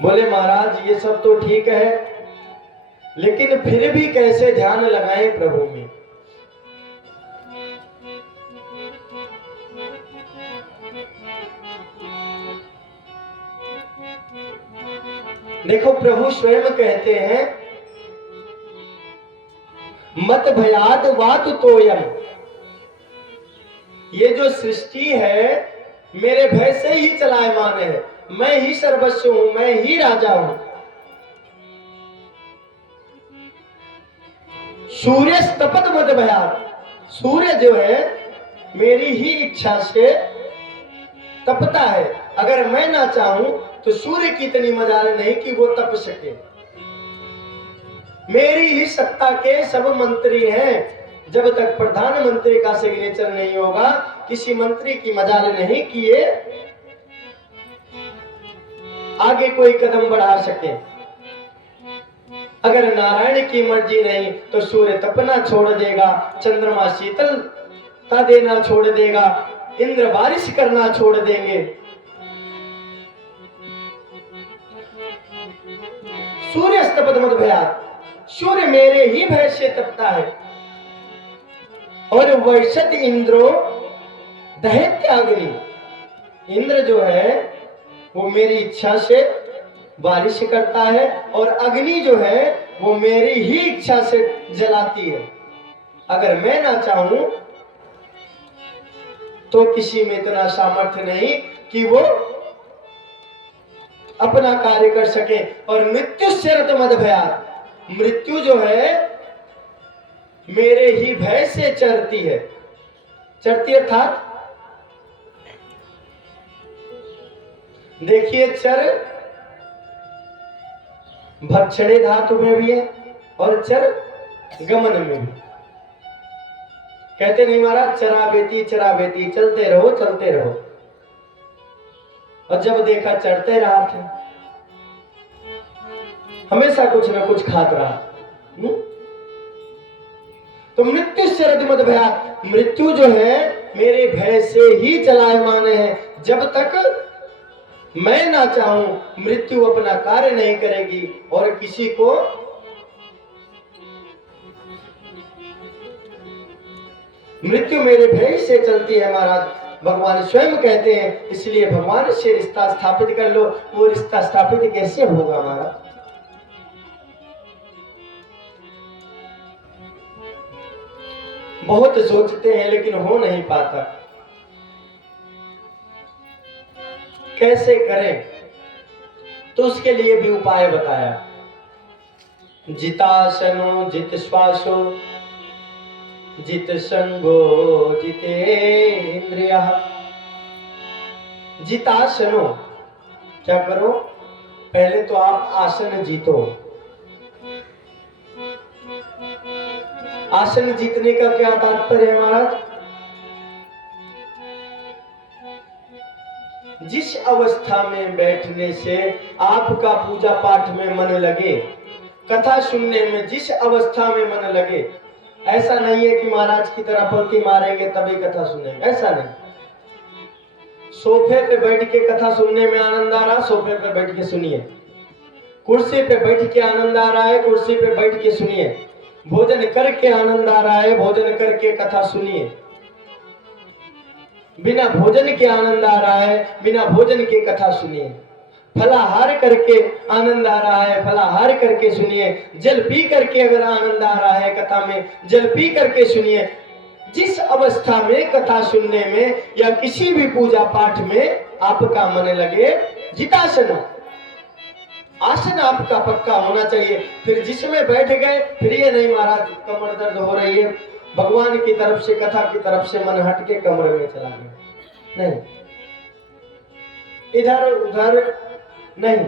बोले महाराज ये सब तो ठीक है, लेकिन फिर भी कैसे ध्यान लगाएं प्रभु में। देखो प्रभु स्वयं कहते हैं, मत भयाद वात तोयम, ये जो सृष्टि है मेरे भय से ही चलायमान है, मैं ही सर्वस्व हूं, मैं ही राजा हूं। सूर्य तपत मत भयाद, सूर्य जो है मेरी ही इच्छा से तपता है। अगर मैं ना चाहूं तो सूर्य की इतनी मजाल नहीं कि वो तप सके। मेरी ही सत्ता के सब मंत्री हैं। जब तक प्रधानमंत्री का सिग्नेचर नहीं होगा, किसी मंत्री की मजाल नहीं कि ये आगे कोई कदम बढ़ा सके। अगर नारायण की मर्जी नहीं तो सूर्य तपना छोड़ देगा, चंद्रमा शीतलता देना छोड़ देगा, इंद्र बारिश करना छोड़ देंगे। सूर्य तपत मत भयाद, सूर्य मेरे ही भय से तपता है। और वर्षत इंद्रो दहत्याग्नि, इंद्र जो है वो मेरी इच्छा से बारिश करता है, और अग्नि जो है वो मेरी ही इच्छा से जलाती है। अगर मैं ना चाहूं तो किसी में इतना सामर्थ्य नहीं कि वो अपना कार्य कर सके। और मृत्यु से रत मद भयाद, मृत्यु जो है मेरे ही भय से चरती है। चरती अर्थात देखिए, चर भक्षणे धातु में भी है और चर गमन में भी। कहते नहीं महाराज, चरा बेती चलते रहो चलते रहो। और जब देखा चढ़ते रहा थे, हमेशा कुछ ना कुछ खात रहा। तो मृत्यु से रत मत भयाद, मृत्यु जो है मेरे भय से ही चलायमान है। जब तक मैं ना चाहूं मृत्यु अपना कार्य नहीं करेगी। और किसी को मृत्यु मेरे भय से चलती है महाराज, भगवान स्वयं कहते हैं। इसलिए भगवान से रिश्ता स्थापित कर लो। वो रिश्ता स्थापित कैसे होगा महाराज? बहुत सोचते हैं लेकिन हो नहीं पाता। कैसे करें? तो उसके लिए भी उपाय बताया। जितासनो जित श्वासो जित संगो जितेन्द्रियः। जितासनो, क्या करो? पहले तो आप आसन जीतो। आसन जीतने का क्या तात्पर्य है महाराज? जिस अवस्था में बैठने से आपका पूजा पाठ में मन लगे, कथा सुनने में जिस अवस्था में मन लगे, ऐसा नहीं है कि महाराज की तरह पलटी मारेंगे तभी कथा सुनेंगे, ऐसा नहीं। सोफे पे बैठ के कथा सुनने में आनंद आ रहा, सोफे पे बैठ के सुनिए। कुर्सी पे बैठ के आनंद आ रहा है, कुर्सी पे बैठ के सुनिए। भोजन करके आनंद आ रहा है, भोजन करके कथा सुनिए। बिना भोजन के आनंद आ रहा है, बिना भोजन के कथा सुनिए। फलाहार करके आनंद आ रहा है, फलाहार करके सुनिए। जल पी करके अगर आनंद आ रहा है कथा में, जल पी करके सुनिए। जिस अवस्था में कथा सुनने में या किसी भी पूजा पाठ में आपका मन लगे, जितासन, आसन आपका पक्का होना चाहिए। फिर जिसमें बैठ गए, फिर ये नहीं महाराज कमर दर्द हो रही है, भगवान की तरफ से, कथा की तरफ से मन हट के कमरे में चला गया, नहीं, इधर उधर नहीं।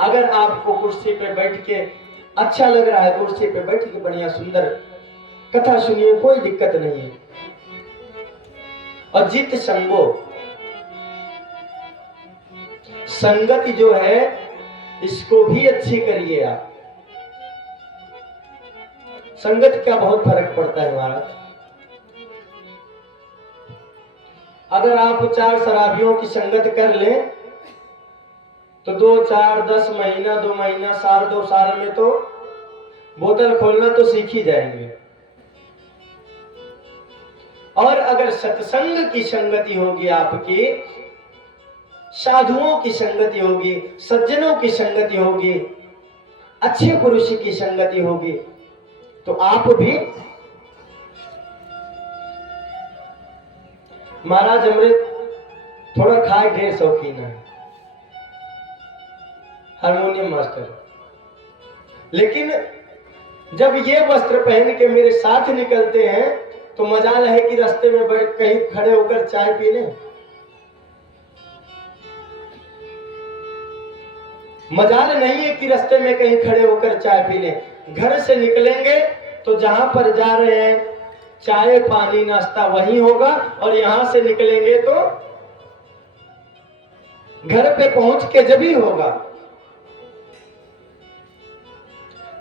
अगर आपको कुर्सी पे बैठ के अच्छा लग रहा है, कुर्सी पे बैठ के बढ़िया सुंदर कथा सुनिए, कोई दिक्कत नहीं है। और जित संगो, संगति जो है इसको भी अच्छी करिए आप। संगत का बहुत फर्क पड़ता है महाराज। अगर आप 4 शराबियों की संगत कर लें तो 2 4 10 महीना, 2 महीना, साल, 2 साल में तो बोतल खोलना तो सीख ही जाएंगे। और अगर सत्संग की संगति होगी, आपकी साधुओं की संगति होगी, सज्जनों की संगति होगी, अच्छे पुरुष की संगति होगी, तो आप भी महाराज अमृत थोड़ा खाए ढेर शौकीन है, हारमोनियम मास्टर, लेकिन जब ये वस्त्र पहन के मेरे साथ निकलते हैं तो मजाल है कि रास्ते में बैठ कहीं खड़े होकर चाय पी लें। मजाल नहीं है कि रास्ते में कहीं खड़े होकर चाय पी लें। घर से निकलेंगे तो जहां पर जा रहे हैं चाय पानी नाश्ता वहीं होगा, और यहां से निकलेंगे तो घर पे पहुंच के जब ही होगा।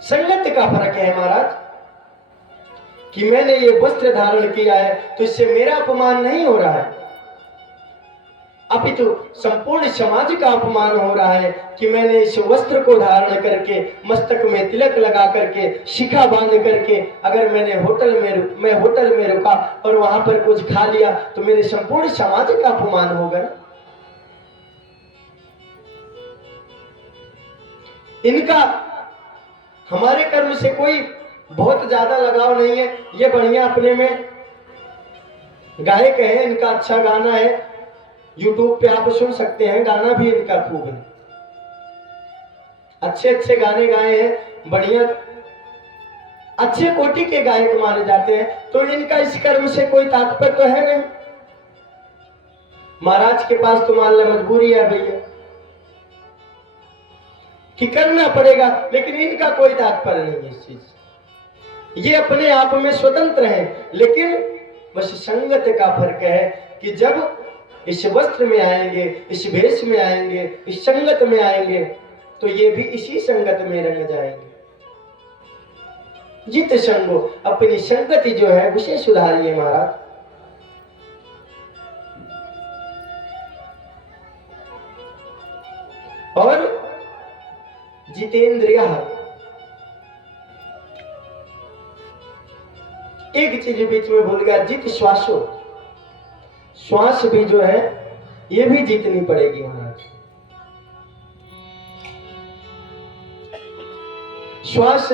संगत का फर्क है महाराज, कि मैंने ये वस्त्र धारण किया है तो इससे मेरा अपमान नहीं हो रहा है, अपितु संपूर्ण समाज का अपमान हो रहा है कि मैंने इस वस्त्र को धारण करके, मस्तक में तिलक लगा करके, शिखा बांध करके, अगर मैं होटल में रुका और वहां पर कुछ खा लिया तो मेरे संपूर्ण समाज का अपमान होगा ना। इनका हमारे कर्म से कोई बहुत ज्यादा लगाव नहीं है। ये बढ़िया अपने में गायक है, इनका अच्छा गाना है, YouTube पे आप सुन सकते हैं, गाना भी इनका खूब है, अच्छे अच्छे गाने गाए हैं, बढ़िया अच्छे कोटि के गायक माने जाते हैं। तो इनका इस कर्म से कोई तात्पर्य तो है नहीं। महाराज के पास तो मान लो मजबूरी है भैया कि करना पड़ेगा, लेकिन इनका कोई तात्पर्य नहीं है इस चीज। ये अपने आप में स्वतंत्र हैं, लेकिन बस संगत का फर्क है कि जब इस वस्त्र में आएंगे, इस भेष में आएंगे, इस संगत में आएंगे तो ये भी इसी संगत में रंग जाएंगे। जित संगो, अपनी संगति जो है उसे सुधारिए महाराज। और जितेंद्रिय, एक चीज बीच में भूल गया, जित श्वासो, श्वास भी जो है ये भी जीतनी पड़ेगी महाराज। श्वास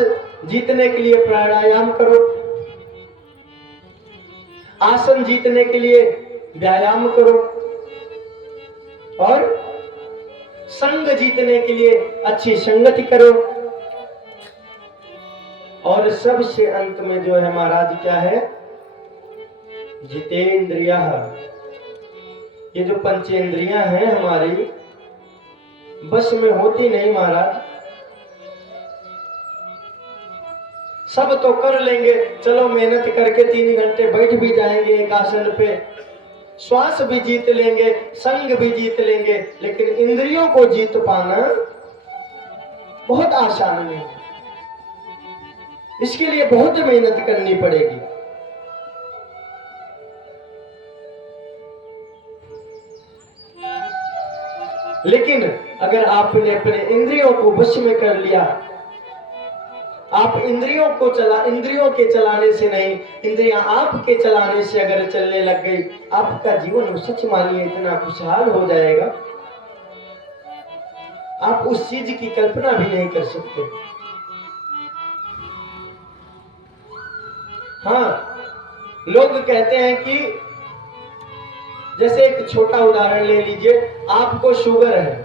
जीतने के लिए प्राणायाम करो, आसन जीतने के लिए व्यायाम करो, और संग जीतने के लिए अच्छी संगति करो, और सबसे अंत में जो है महाराज क्या है, जितेंद्रिय। ये जो पंचेंद्रियां हैं हमारी बस में होती नहीं महाराज। सब तो कर लेंगे, चलो मेहनत करके 3 घंटे बैठ भी जाएंगे एक आसन पे, श्वास भी जीत लेंगे, संग भी जीत लेंगे, लेकिन इंद्रियों को जीत पाना बहुत आसान नहीं है। इसके लिए बहुत मेहनत करनी पड़ेगी। लेकिन अगर आपने अपने इंद्रियों को वश में कर लिया, आप इंद्रियों के चलाने से नहीं, इंद्रियां आपके चलाने से अगर चलने लग गई, आपका जीवन सच मानिए इतना खुशहाल हो जाएगा, आप उस चीज की कल्पना भी नहीं कर सकते। हाँ, लोग कहते हैं कि जैसे एक छोटा उदाहरण ले लीजिए, आपको शुगर है,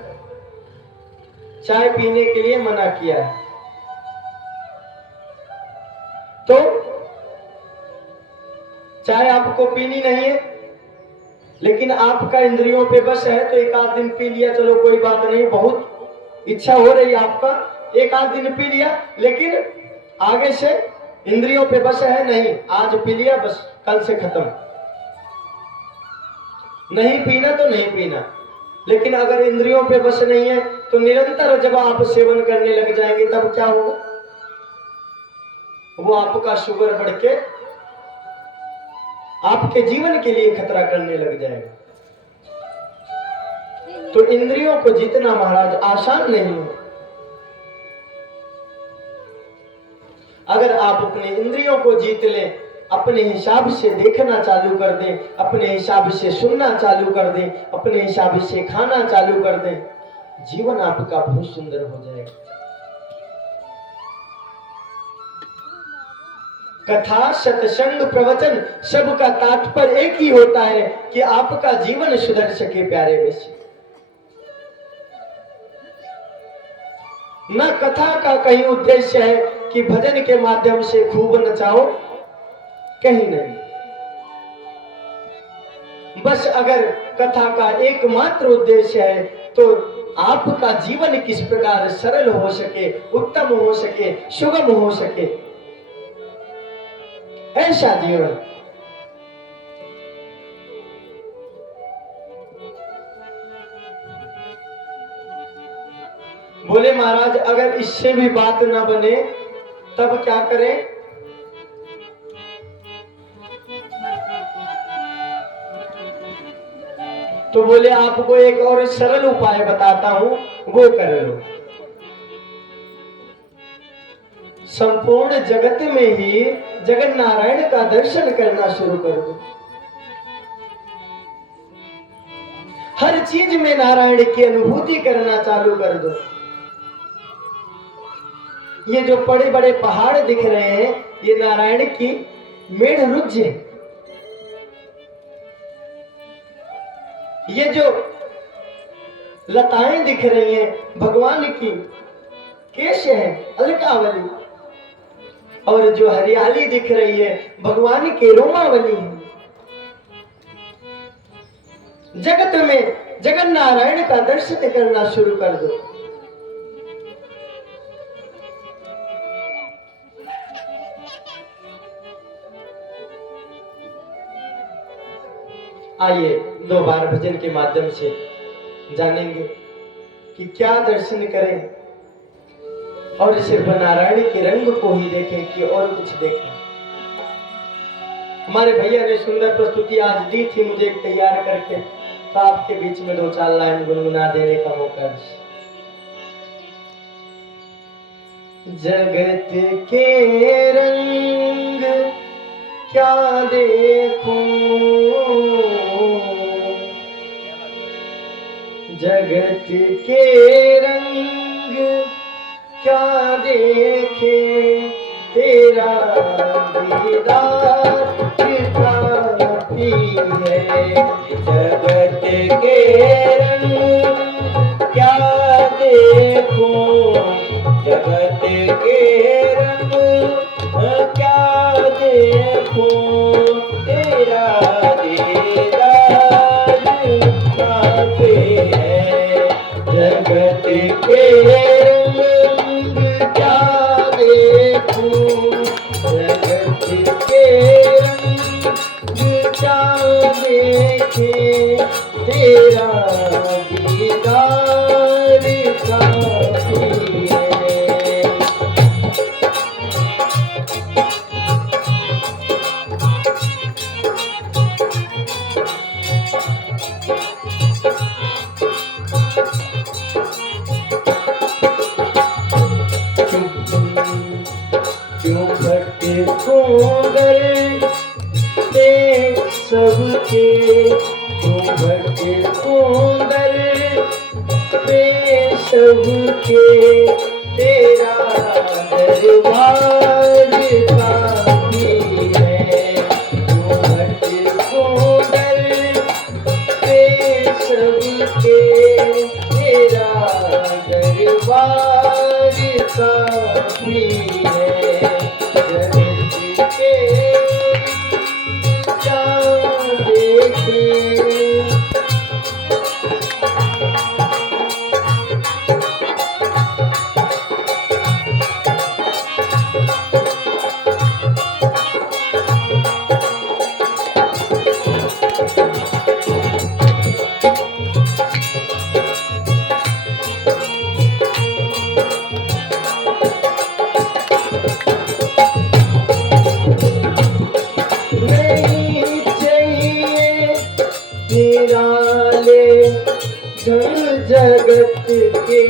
चाय पीने के लिए मना किया है, तो चाय आपको पीनी नहीं है, लेकिन आपका इंद्रियों पे बस है तो एक आध दिन पी लिया, चलो कोई बात नहीं, बहुत इच्छा हो रही है आपका, एक आध दिन पी लिया, लेकिन आगे से इंद्रियों पे बस है नहीं, आज पी लिया बस कल से खत्म, नहीं पीना तो नहीं पीना। लेकिन अगर इंद्रियों पे बस नहीं है तो निरंतर जब आप सेवन करने लग जाएंगे तब क्या होगा, वो आपका शुगर बढ़ के आपके जीवन के लिए खतरा करने लग जाएगा। तो इंद्रियों को जीतना महाराज आसान नहीं है। अगर आप अपने इंद्रियों को जीत लें, अपने हिसाब से देखना चालू कर दें, अपने हिसाब से सुनना चालू कर दें, अपने हिसाब से खाना चालू कर दें, जीवन आपका बहुत सुंदर हो जाएगा। कथा, सत्संग, प्रवचन सबका तात्पर्य एक ही होता है कि आपका जीवन सुधर सके प्यारे वैसे। न कथा का कहीं उद्देश्य है कि भजन के माध्यम से खूब नचाओ, कहीं नहीं। बस अगर कथा का एकमात्र उद्देश्य है तो आपका जीवन किस प्रकार सरल हो सके, उत्तम हो सके, सुगम हो सके, ऐसा जीवन। बोले महाराज अगर इससे भी बात ना बने तब क्या करें? तो बोले आपको एक और सरल उपाय बताता हूं, वो कर लो। संपूर्ण जगत में ही जगन नारायण का दर्शन करना शुरू कर दो। हर चीज में नारायण की अनुभूति करना चालू कर दो। ये जो बड़े बड़े पहाड़ दिख रहे हैं ये नारायण की मेढ़ रुज है। ये जो लताएं दिख रही हैं भगवान की केश है, अलकावली। और जो हरियाली दिख रही है भगवान के रोमावली है। जगत में जगन नारायण का दर्शन करना शुरू कर दो। आइए दो बार भजन के माध्यम से जानेंगे कि क्या दर्शन करें और सिर्फ नारायण के रंग को ही देखें कि और कुछ देखें। हमारे भैया ने सुंदर प्रस्तुति आज दी थी मुझे तैयार करके, तो आपके बीच में दो चार लाइन गुनगुना देने का मौका। जगत के रंग क्या देखूं, जगत के रंग क्या देखे, तेरा दीदार काफी है। जगत के रंग क्या देखूं, जगत के रंग क्या देखूं, तेरा दीदार काफी है। जगत के रंग क्या देखूं, जगत के रंग क्या देखे, तेरा दीदार काफी है। क्यों भटके सुंदर देख सबके, क्यों भटके सुंदर देख सबके, तेरा दरबार काफी है। क्यों भटके सुंदर देख सबके, तेरा दरबार काफी है। जगत के क्या देखे, नहीं चाहिए निराले धन जगत के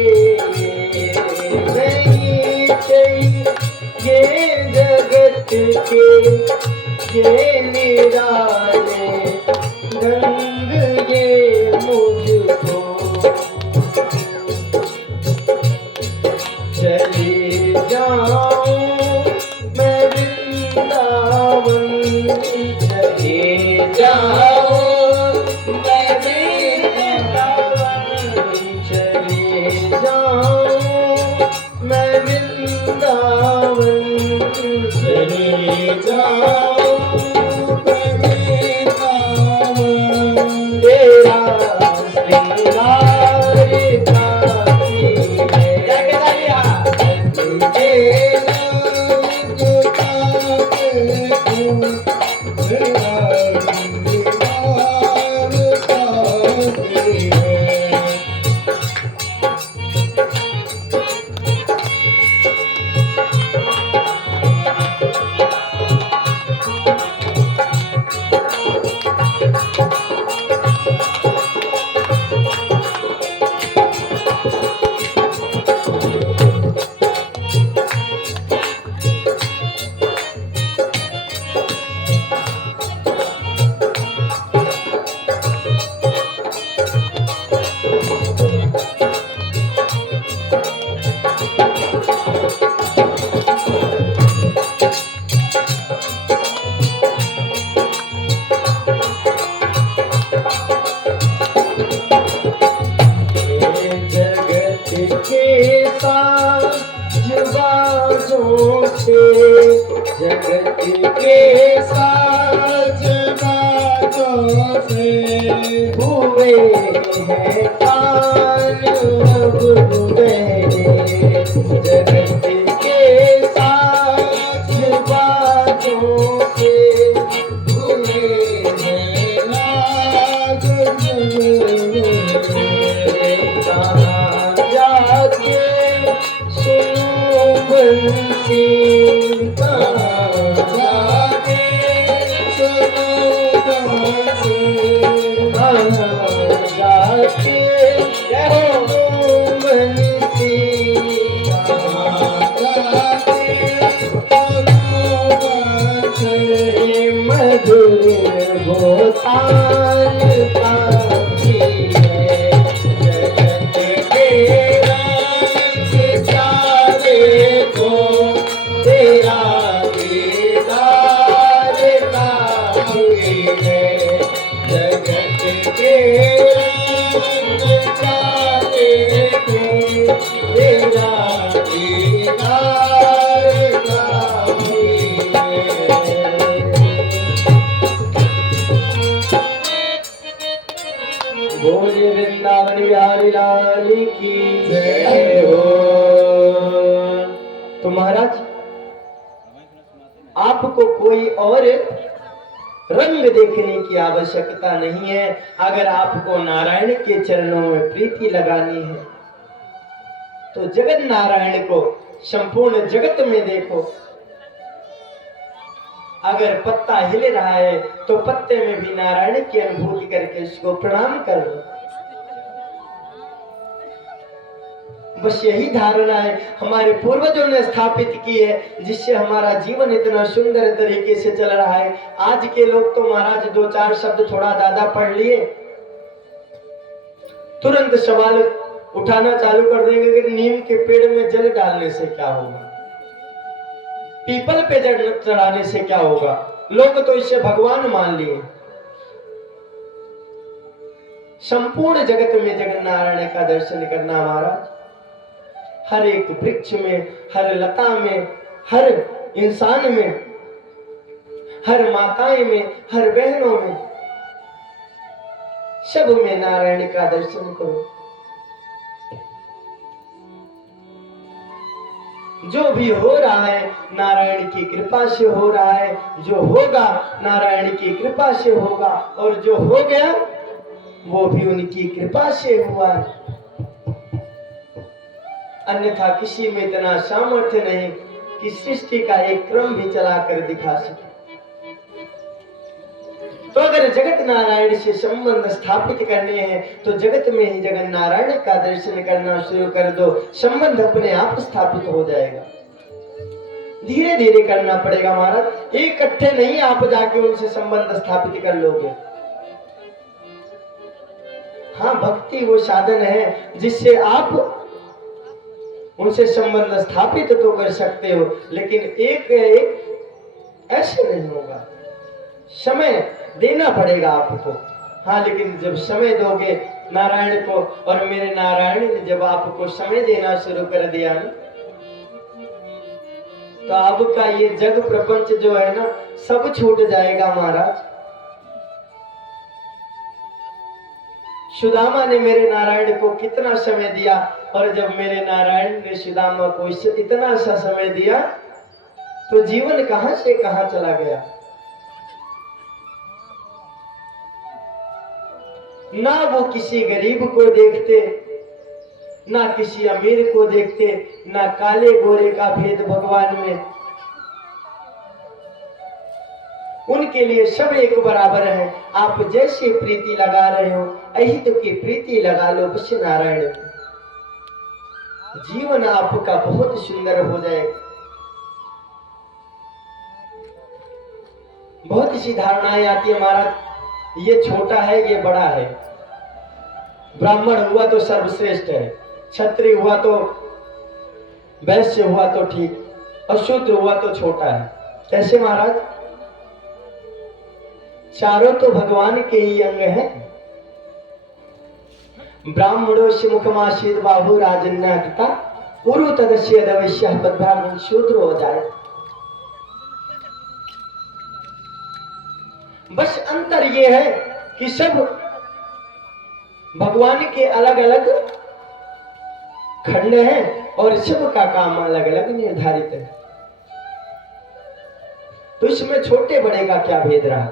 नहीं चाहिए, जगत के ये निराले ढंग ये मुझको। चली जाऊं मैं वृंदावन, चली जाऊं मैं वृंदावन, चली जाऊं मैं वृंदावन, चली जाऊं मैं वृंदावन। तेरा श्रृंगार काफी है, जगत के साज बाजों से हुए हैं कान अब मेरे। जगत के साज बाजों से हुए हैं नाज कहाँ जाके सुनूं बंसी, मधुर भोताल काफी है। जगत के रंग प्यारे को तेरा दीदार काफी है। जगत के रंग प्यारे को तेरा दीदार काफी है। बोले वृंदावन बिहारी लाल की जय हो। तो महाराज आपको कोई और रंग देखने की आवश्यकता नहीं है। अगर आपको नारायण के चरणों में प्रीति लगानी है तो जगत नारायण को संपूर्ण जगत में देखो। अगर पत्ता हिल रहा है तो पत्ते में भी नारायण की अनुभूति करके उसको प्रणाम करो। बस यही धारणा है हमारे पूर्वजों ने स्थापित की है, जिससे हमारा जीवन इतना सुंदर तरीके से चल रहा है। आज के लोग तो महाराज दो चार शब्द थोड़ा ज्यादा पढ़ लिए, तुरंत सवाल उठाना चालू कर देंगे कि नीम के पेड़ में जल डालने से क्या होगा, पीपल पे जल चढ़ाने से क्या होगा। लोग तो इसे भगवान मान लिए। संपूर्ण जगत में जगत नारायण का दर्शन करना महाराज, हर एक वृक्ष में, हर लता में, हर इंसान में, हर माताएं में, हर बहनों में, सब में नारायण का दर्शन करो। जो भी हो रहा है नारायण की कृपा से हो रहा है, जो होगा नारायण की कृपा से होगा, और जो हो गया वो भी उनकी कृपा से हुआ है। अन्यथा किसी में इतना सामर्थ्य नहीं कि सृष्टि का एक क्रम भी चला कर दिखा सके। तो अगर जगत नारायण से संबंध स्थापित करने हैं तो जगत में ही जगन नारायण का दर्शन करना शुरू कर दो, संबंध अपने आप स्थापित हो जाएगा। धीरे धीरे करना पड़ेगा महाराज, इकट्ठे नहीं आप जाके उनसे संबंध स्थापित कर लोगे। हाँ, भक्ति वो साधन है जिससे आप उनसे संबंध स्थापित तो कर सकते हो, लेकिन एक एक ऐसे नहीं होगा, समय देना पड़ेगा आपको। हाँ, लेकिन जब समय दोगे नारायण को, और मेरे नारायण ने जब आपको समय देना शुरू कर दिया ना, तो आपका ये जग प्रपंच जो है ना सब छूट जाएगा महाराज। सुदामा ने मेरे नारायण को कितना समय दिया, और जब मेरे नारायण ने सुदामा को इतना सा समय दिया तो जीवन कहां से कहां चला गया। ना वो किसी गरीब को देखते, ना किसी अमीर को देखते, ना काले गोरे का भेद भगवान में। उनके लिए सब एक बराबर है। आप जैसे प्रीति लगा रहे हो अहित की प्रीति लगा लो बस नारायण की, जीवन आपका बहुत सुंदर हो जाएगा। बहुत सी धारणाएं आती है महाराज, ये छोटा है ये बड़ा है, ब्राह्मण हुआ तो सर्वश्रेष्ठ है, क्षत्रिय हुआ तो वैश्य हुआ तो ठीक, और शूद्र हुआ तो छोटा है। कैसे महाराज? चारों तो भगवान के ही अंग हैं। ब्राह्मणों से मुखमासीद बाहु राजन्यता उरु तदस्य दवश्य ब्राह्मण शूद्र हो जाए। बस अंतर ये है कि सब भगवान के अलग अलग खंड हैं और सबका काम अलग अलग निर्धारित है। तो इसमें छोटे बड़े का क्या भेद रहा?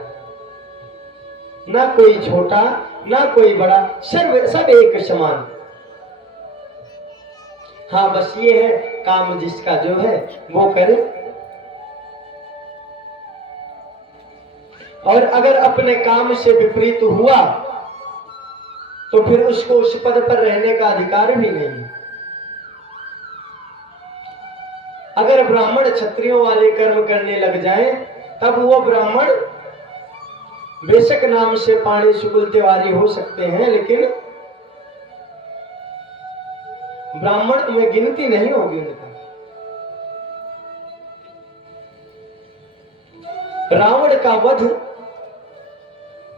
ना कोई छोटा ना कोई बड़ा, सब एक समान। हाँ, बस ये है काम जिसका जो है वो करे। और अगर अपने काम से विपरीत हुआ तो फिर उसको उस पद पर रहने का अधिकार भी नहीं। अगर ब्राह्मण क्षत्रियों वाले कर्म करने लग जाए तब वो ब्राह्मण बेशक नाम से पानी सुकुल तिवारी हो सकते हैं, लेकिन ब्राह्मण में गिनती नहीं होगी उनका। रावण का वध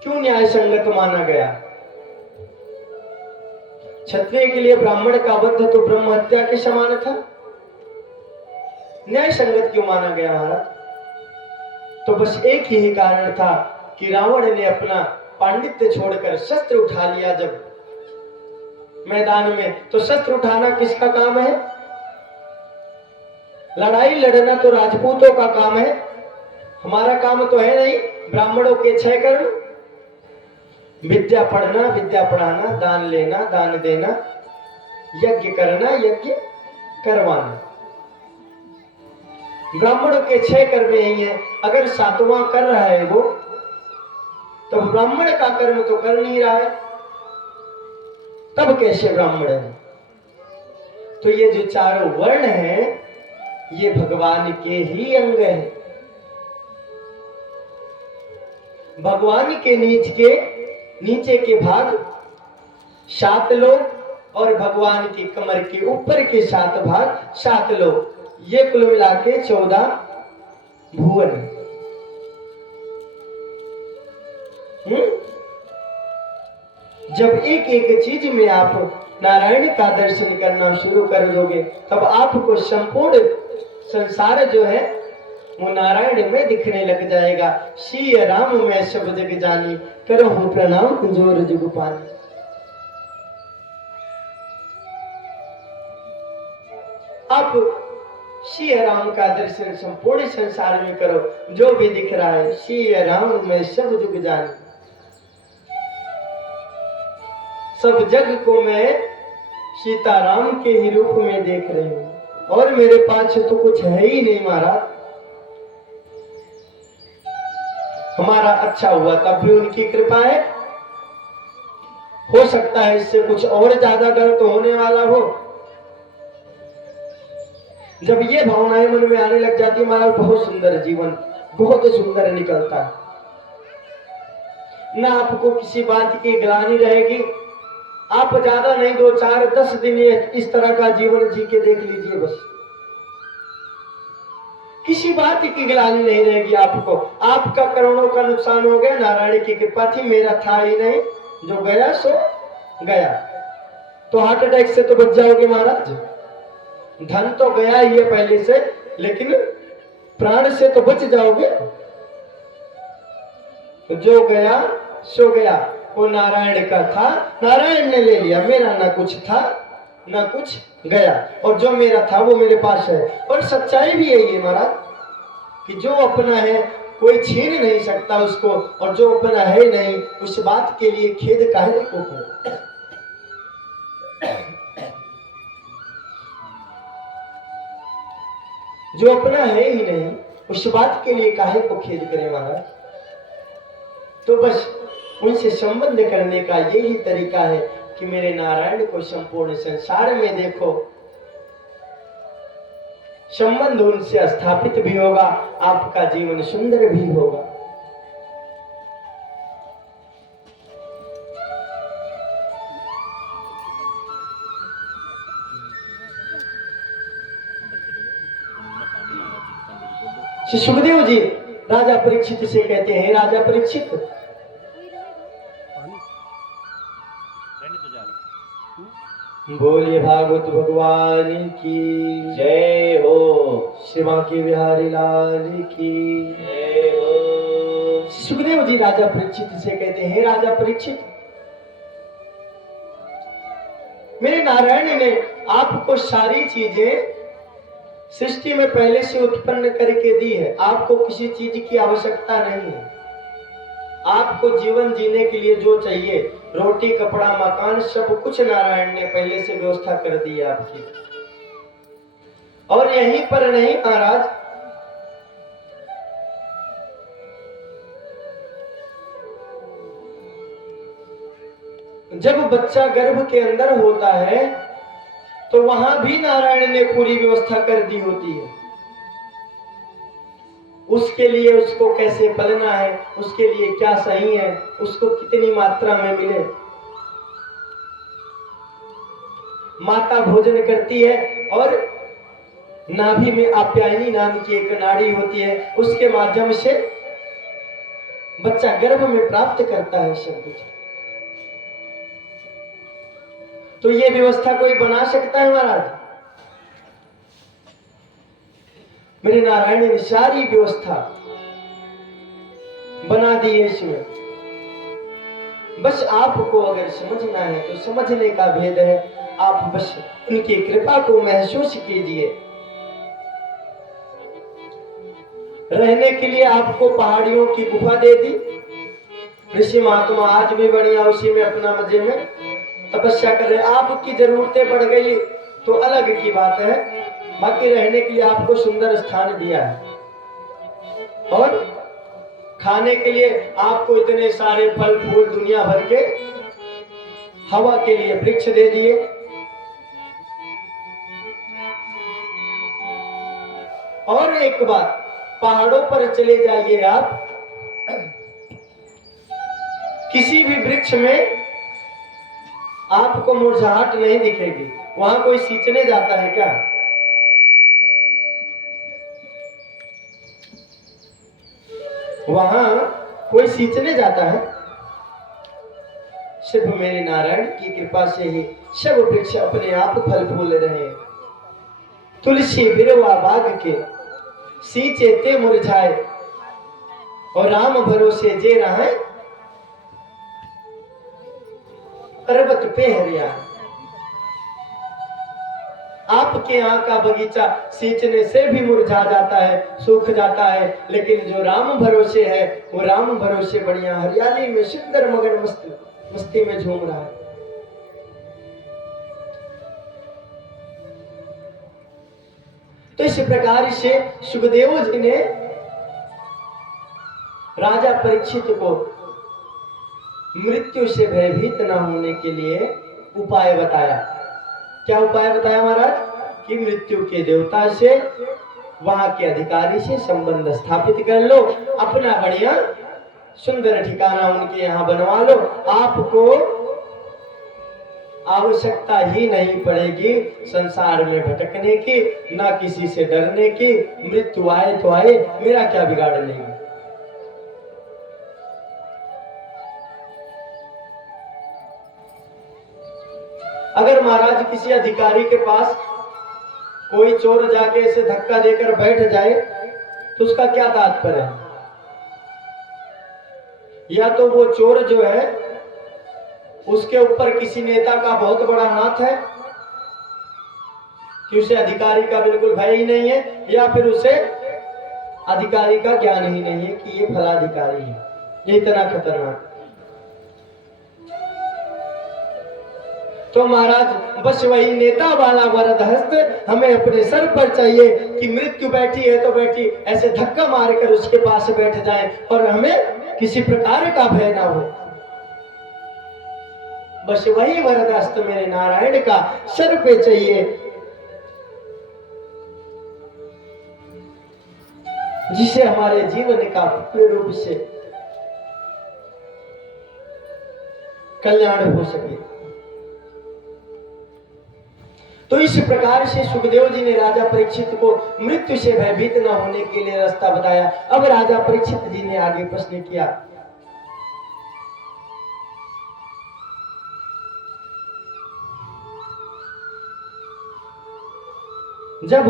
क्यों न्याय संगत माना गया? क्षत्रिय के लिए ब्राह्मण का वध तो ब्रह्म हत्या के समान था, न्याय संगत क्यों माना गया महाराज? तो बस एक ही कारण था कि रावण ने अपना पांडित्य छोड़कर शस्त्र उठा लिया जब मैदान में। तो शस्त्र उठाना किसका काम है? लड़ाई लड़ना तो राजपूतों का काम है, हमारा काम तो है नहीं। ब्राह्मणों के 6 कर्म, विद्या पढ़ना, विद्या पढ़ाना, दान लेना, दान देना, यज्ञ करना, यज्ञ करवाना। ब्राह्मणों के 6 कर्म यही है। अगर 7वां कर रहा है वो, तो ब्राह्मण का कर्म तो कर नहीं रहा है, तब कैसे ब्राह्मण है? तो ये जो चारों वर्ण हैं ये भगवान के ही अंग हैं। भगवान के नीचे के भाग 7 लोग और भगवान की कमर के ऊपर के 7 भाग 7 लोग, ये कुल मिला के 14 भुवन। जब एक एक चीज में आप नारायण का दर्शन करना शुरू कर दोगे तब आपको संपूर्ण संसार जो है वो नारायण में दिखने लग जाएगा। श्री राम में सब जग जानी, करहु प्रणाम जोर जुग पानी। आप श्री राम का दर्शन संपूर्ण संसार में करो, जो भी दिख रहा है श्री राम में सब जुग जानी। सब जग को मैं सीताराम के ही रूप में देख रही हूं, और मेरे पास तो कुछ है ही नहीं महाराज। हमारा अच्छा हुआ तब भी उनकी कृपा है। हो सकता है इससे कुछ और ज्यादा गलत होने वाला हो। जब ये भावनाएं मन में आने लग जाती है, हमारा बहुत सुंदर जीवन बहुत सुंदर निकलता है। ना आपको किसी बात की ग्लानि रहेगी। आप ज्यादा नहीं 2 4 10 दिन इस तरह का जीवन जी के देख लीजिए, बस किसी बात की गिलानी नहीं रहेगी आपको। आपका करोड़ों का नुकसान हो गया, नारायण की कृपा थी, मेरा था ही नहीं, जो गया सो गया। तो हार्ट अटैक से तो बच जाओगे महाराज, धन तो गया ही है पहले से, लेकिन प्राण से तो बच जाओगे। जो गया सो गया, वो नारायण का था, नारायण ने ले लिया। मेरा ना कुछ था ना कुछ गया, और जो मेरा था वो मेरे पास है। और सच्चाई भी यही है महाराज कि जो अपना है कोई छीन नहीं सकता उसको, और जो अपना है नहीं उस बात के लिए खेद काहे को हो। जो अपना है ही नहीं उस बात के लिए काहे को खेद करे महाराज। तो बस उनसे संबंध करने का यही तरीका है कि मेरे नारायण को संपूर्ण संसार में देखो, संबंध उनसे स्थापित भी होगा, आपका जीवन सुंदर भी होगा। श्री सुखदेव जी राजा परीक्षित से कहते हैं, राजा परीक्षित, बोलिए भागवत भगवान की जय हो। श्री बांके बिहारी लाल की जय हो। सुखदेव जी राजा परीक्षित से कहते हैं, राजा परीक्षित, मेरे नारायण ने आपको सारी चीजें सृष्टि में पहले से उत्पन्न करके दी है। आपको किसी चीज की आवश्यकता नहीं है। आपको जीवन जीने के लिए जो चाहिए, रोटी कपड़ा मकान सब कुछ नारायण ने पहले से व्यवस्था कर दी है आपकी। और यहीं पर नहीं महाराज, जब बच्चा गर्भ के अंदर होता है तो वहां भी नारायण ने पूरी व्यवस्था कर दी होती है। उसके लिए उसको कैसे पलना है, उसके लिए क्या सही है, उसको कितनी मात्रा में मिले। माता भोजन करती है और नाभि में आप्यायनी नाम की एक नाड़ी होती है, उसके माध्यम से बच्चा गर्भ में प्राप्त करता है सब कुछ। तो ये व्यवस्था कोई बना सकता है महाराज? मेरे नारायण ने सारी व्यवस्था बना दी है इसमें। बस आपको अगर समझना है तो समझने का भेद है। आप बस उनकी कृपा को महसूस कीजिए। रहने के लिए आपको पहाड़ियों की गुफा दे दी। ऋषि महात्मा आज भी बढ़िया उसी में अपना मजे में तपस्या कर रहे। आपकी जरूरतें बढ़ गई तो अलग की बात है, बाकी रहने के लिए आपको सुंदर स्थान दिया है। और खाने के लिए आपको इतने सारे फल फूल दुनिया भर के, हवा के लिए वृक्ष दे दिए। और एक बात, पहाड़ों पर चले जाइए आप, किसी भी वृक्ष में आपको मुरझाहट नहीं दिखेगी। वहां कोई सींचने जाता है क्या? वहां कोई सींचने जाता है? सिर्फ मेरे नारायण की कृपा से ही सब वृक्ष अपने आप फल फूल रहे। तुलसी बिरवा बाग के सींचे ते मुरझाए, और राम भरोसे जे रहा पर्वत पे हरिया। आपके यहाँ का बगीचा सींचने से भी मुरझा जाता है, सूख जाता है, लेकिन जो राम भरोसे है वो राम भरोसे बढ़िया हरियाली में सुंदर मगन मस्ती में झूम रहा है। तो इस प्रकार से सुखदेव जी ने राजा परीक्षित को मृत्यु से भयभीत न होने के लिए उपाय बताया। क्या उपाय बताया महाराज? कि मृत्यु के देवता से, वहां के अधिकारी से संबंध स्थापित कर लो, अपना बढ़िया सुंदर ठिकाना उनके यहाँ बनवा लो, आपको आवश्यकता ही नहीं पड़ेगी संसार में भटकने की, ना किसी से डरने की। मृत्यु आए तो आए, मेरा क्या बिगाड़ लेगी। अगर महाराज किसी अधिकारी के पास कोई चोर जाके ऐसे धक्का देकर बैठ जाए तो उसका क्या तात्पर्य है? या तो वो चोर जो है उसके ऊपर किसी नेता का बहुत बड़ा हाथ है कि उसे अधिकारी का बिल्कुल भय ही नहीं है, या फिर उसे अधिकारी का ज्ञान ही नहीं है कि ये फला अधिकारी है, ये इतना खतरनाक। तो महाराज बस वही नेता वाला वरद हस्त हमें अपने सर पर चाहिए कि मृत्यु बैठी है तो बैठी, ऐसे धक्का मारकर उसके पास बैठ जाए और हमें किसी प्रकार का भय ना हो। बस वही वरद हस्त मेरे नारायण का सर पे चाहिए, जिसे हमारे जीवन का पूर्ण रूप से कल्याण हो सके। तो इस प्रकार से सुखदेव जी ने राजा परीक्षित को मृत्यु से भयभीत न होने के लिए रास्ता बताया। अब राजा परीक्षित जी ने आगे प्रश्न किया, जब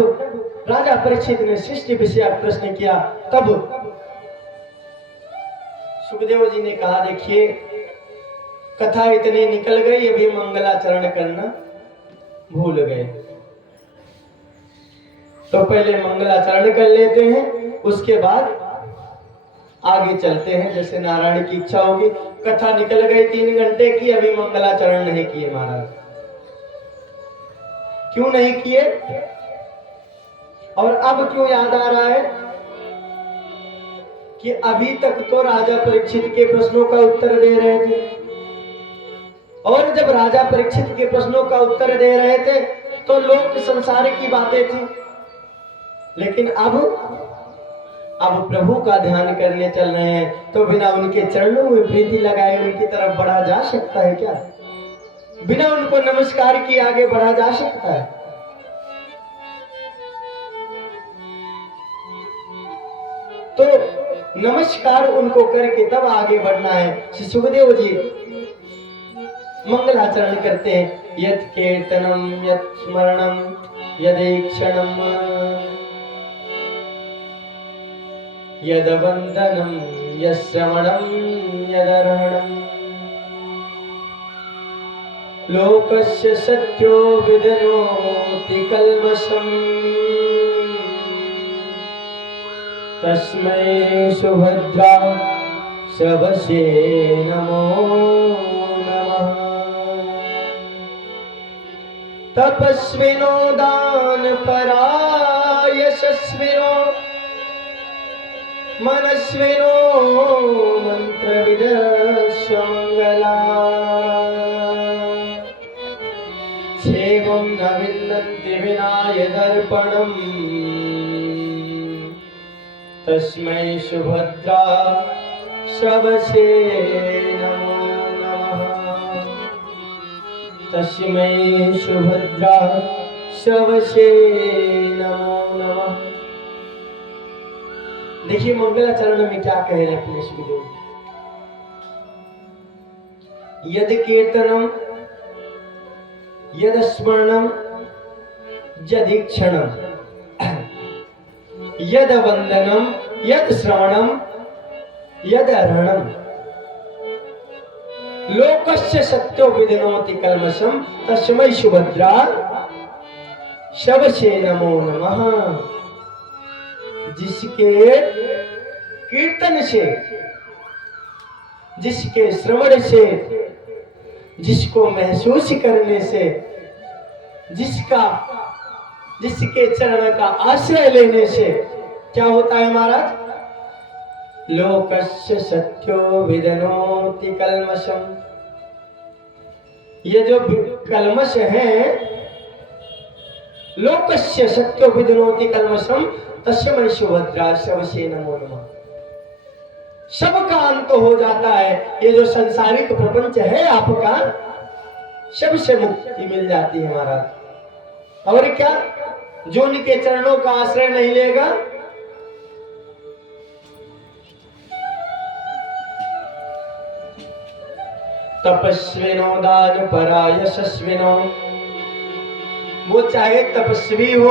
राजा परीक्षित ने सृष्टि विषय प्रश्न किया तब सुखदेव जी ने कहा, देखिए कथा इतनी निकल गई, अभी मंगलाचरण करना भूल गए, तो पहले मंगलाचरण कर लेते हैं, उसके बाद आगे चलते हैं जैसे नारायण की इच्छा होगी। कथा निकल गई 3 घंटे की, अभी मंगलाचरण नहीं किए महाराज। क्यों नहीं किए और अब क्यों याद आ रहा है? कि अभी तक तो राजा परीक्षित के प्रश्नों का उत्तर दे रहे थे, और जब राजा परीक्षित के प्रश्नों का उत्तर दे रहे थे तो लोक संसार की बातें थी, लेकिन अब प्रभु का ध्यान करने चल रहे हैं, तो बिना उनके चरणों में प्रीति लगाए उनकी तरफ बढ़ा जा सकता है क्या? बिना उनको नमस्कार किए आगे बढ़ा जा सकता है? तो नमस्कार उनको करके तब आगे बढ़ना है। श्री सुखदेव जी मंगलाचरण करते हैं, यत् कीर्तनम यत् स्मरणम यदेक्षणम यद वंदनम यश्रवणम यदर्हणम लोकस्य सत्यो विदनोति कल्मषम् तस्मै सुभद्रा सबसे नमो नमः। तपस्विनो दानपरा यशस्विनो मनस्विनो मंत्रविदस्वमंगला सेवं न विन्दन्ति विना यदर्पणम् तस्मै सुभद्रा सबसे नमो नमः। तस्मै सुभद्रा सबसे नमो नमः। देखिए मंगलाचरण में क्या कह रहे हैं अपने सुखदेव, यद कीर्तनम यद स्मरणम यदीक्षणम यद वंदनम यद श्रवणम यद अर्हणम लोकस्य सत्यो विदिनोति कल्मषम तस्मै सुभद्रा सबसे नमो नमः। जिसके कीर्तन से, जिसके श्रवण से, जिसको महसूस करने से, जिसके चरण का आश्रय लेने से क्या होता है महाराज? लोकस्य सत्यो विदनोति कल्मषम। ये जो कल्मश है, लोकस्य सत्यो विदनोति कल्मषम तस्मै सुभद्रास्य वशे नमो नमः। सबका अंत हो जाता है। ये जो संसारिक प्रपंच है आपका, सबसे मुक्ति मिल जाती है महाराज। और क्या, जो उनके चरणों का आश्रय नहीं लेगा, तपस्विनो दान परा यशस्विनो, वो चाहे तपस्वी हो